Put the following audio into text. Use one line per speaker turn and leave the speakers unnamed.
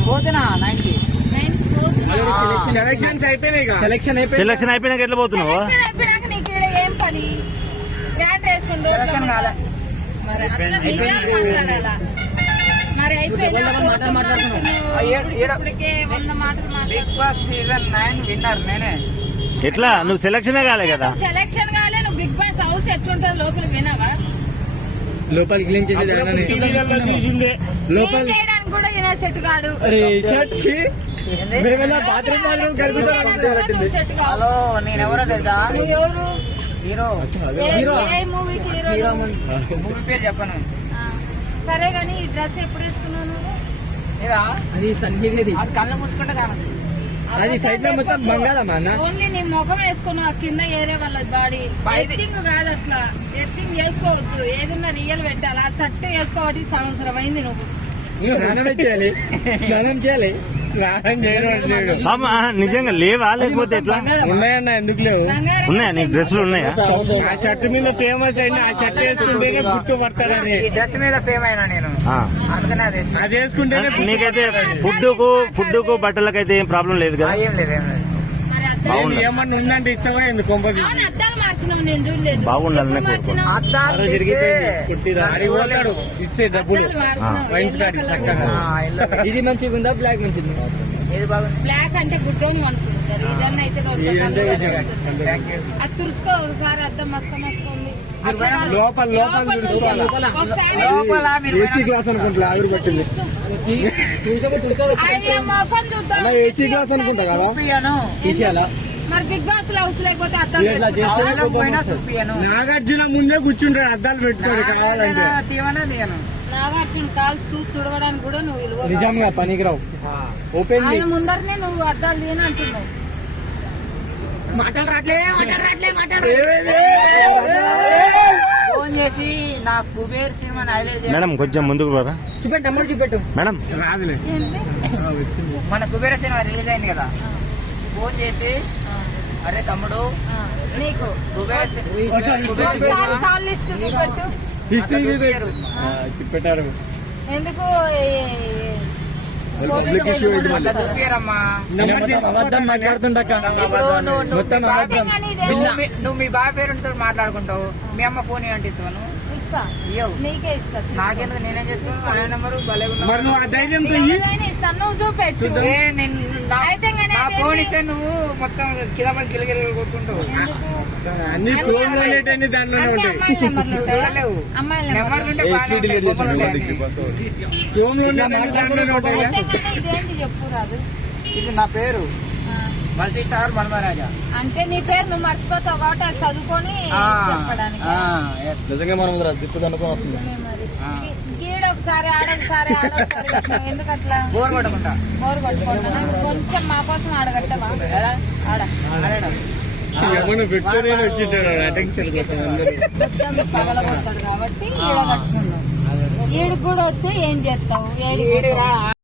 పోతున్నా 9కి.
సెలక్షన్ అయిపోయినాక ఎట్లా పోతున్నావు?
అయిపోయినాక నీకు ఈడ ఏం పని? ప్యాంట్ వేసుకుంటూ మరి అట్లా నిజాలు మాట్లాడాలా? మరి ఇప్పటికే 100 మాటలు
బిగ్ బాస్ సీజన్ 9 విన్నర్ నేనే.
ఎట్లా నువ్వు సెలక్షన్ కాలే కదా?
సెలక్షన్ కాలే. నువ్వు బిగ్ బాస్ హౌస్ ఎట్లుంటుంది లోపలికి వినావా?
లోపలికి క్లీన్ చేసేది
లోపల చేయడానికి కూడా ఈయన సెట్ కాడు.
హలో, నేనెవరో తెలుసా?
నువ్వు ఎవరు?
హీరో.
ఏ మూవీకి హీరో?
మూవీ పేరు చెప్పను.
సరే గానీ ఈ డ్రెస్ ఎప్పుడు వేసుకున్నావు నువ్వు?
అది సంగీతది.
అది కళ్ళు మూసుకుంటే కావచ్చు.
అది సైడ్ లో మొత్తం బంగారం అన్న.
ఓన్లీ నీ ముఖం వేసుకున్నావు, కింద ఏరే వాళ్ళ బాడీ. ఎడిటింగ్ కాదు అట్లా, ఎడిటింగ్ చేసుకోవద్దు. ఏదన్నా రియల్ పెట్టాలి. ఆ షర్ట్ వేసుకోవటి సంవత్సరం అయింది. నువ్వు
స్నానం చేయాలి. స్నానం చేయడం
నిజంగా లేవా లేకపోతే ఎట్లా?
ఉన్నాయన్న, ఎందుకు లేవు?
ఉన్నాయా నీకు డ్రెస్సులు ఉన్నాయా?
ఆ షర్ట్ మీద ఫేమస్ అయినా ఆ షర్ట్ వేసుకుంటేనే గుర్తుపడతారని.
ఈ డ్రెస్ మీద ఫేమ్ అయినా నేను, అందుకనే అది
వేసుకుంటేనే.
నీకైతే ఫుడ్ కు బట్టలకైతే ఏం ప్రాబ్లం లేదు కదా?
ఏం లేదు, ఏం లేదు.
ఏమన్నా ఉందంటే ఇచ్చవా ఎందుకు కొంప
అద్దాలు మార్చినావు, నేను చూడలేదు.
బాగుండాలనే కోరుకున్నాను.
అద్దాలు
ఇస్తే డబ్బులు వైన్స్ కార్డు చక్కగా. ఇది మంచిగా ఉందా? బ్లాక్ మంచిది?
ఏది బాగుంది?
బ్లాక్ అంటే గుడ్ అని అనుకుంటారు. ఇదన్నా అయితే అది తుడుచుకో ఒకసారి. అద్దం మస్తు ఉంది.
లోపల తుడుచుకోవాలి. ఏసీ గ్లాస్ అనుకుంటా, ఆవిరి పట్టింది. ఏసీ గ్లాస్ అనుకుంటా కదా, తీసేయాలా?
మరి బిగ్ బాస్ లో హౌస్ లేకపోతే అద్దం
నాగార్జున ముందే కూర్చుంటాడు, అద్దాలు పెట్టుకోడు కావాలంటే.
నాగార్జున కాలు సూట్ తుడగడానికి కూడా నువ్వు విలువ.
నిజంగా పనికిరావు. ఓపెన్
ఆయన ముందరనే నువ్వు అద్దాలు తీయని అంటున్నావు.
ఫోన్ చేసి నా కుబేర్ సినిమా
మేడం కొంచెం ముందుకు పోరా.
చూపెట్టు
మేడం
మన కుబేర సినిమా రిలీజ్ అయింది కదా, ఫోన్ చేసి అరే తమ్ముడు
నీకు కాల్ లిస్ట్
పెట్టారు.
ఎందుకు
నువ్వు మీ బాబా పేరుతో మాట్లాడుకుంటావు, మీ అమ్మ ఫోన్ ఏంటి ఇస్తాను?
నీకే ఇస్తా.
నాకెందుకు? నేనేం చేసుకోను. ఆయన నెంబరు ఫోన్ ఇస్తే నువ్వు మొత్తం కిలోమీటర్ గిలగిల కొట్టుకుంటావు.
అన్ని దాంట్లోనే ఉంటాయి.
చెప్పు రాదు.
ఇది నా పేరు మల్టీ స్టార్ మనమరాజా.
అంటే నీ పేరు నువ్వు మర్చిపోతావు కాబట్టి అది చదువుకొని చెప్పడానికి.
నిజంగా మనం దిప్పుదనుకోవాలి.
గీడొకసారి ఆడొకసారి ఎందుకట్లా
బోర్ కొట్టకుండా
కొంచెం మా కోసం ఆడగట్టవా?
పెట్టుకునే వచ్చింటాడు అటెన్షన్ కోసం.
పగలగొడతాడు కాబట్టి ఈడ కట్టుకున్నావు. ఈడికి కూడా వస్తే ఏం చేస్తావు?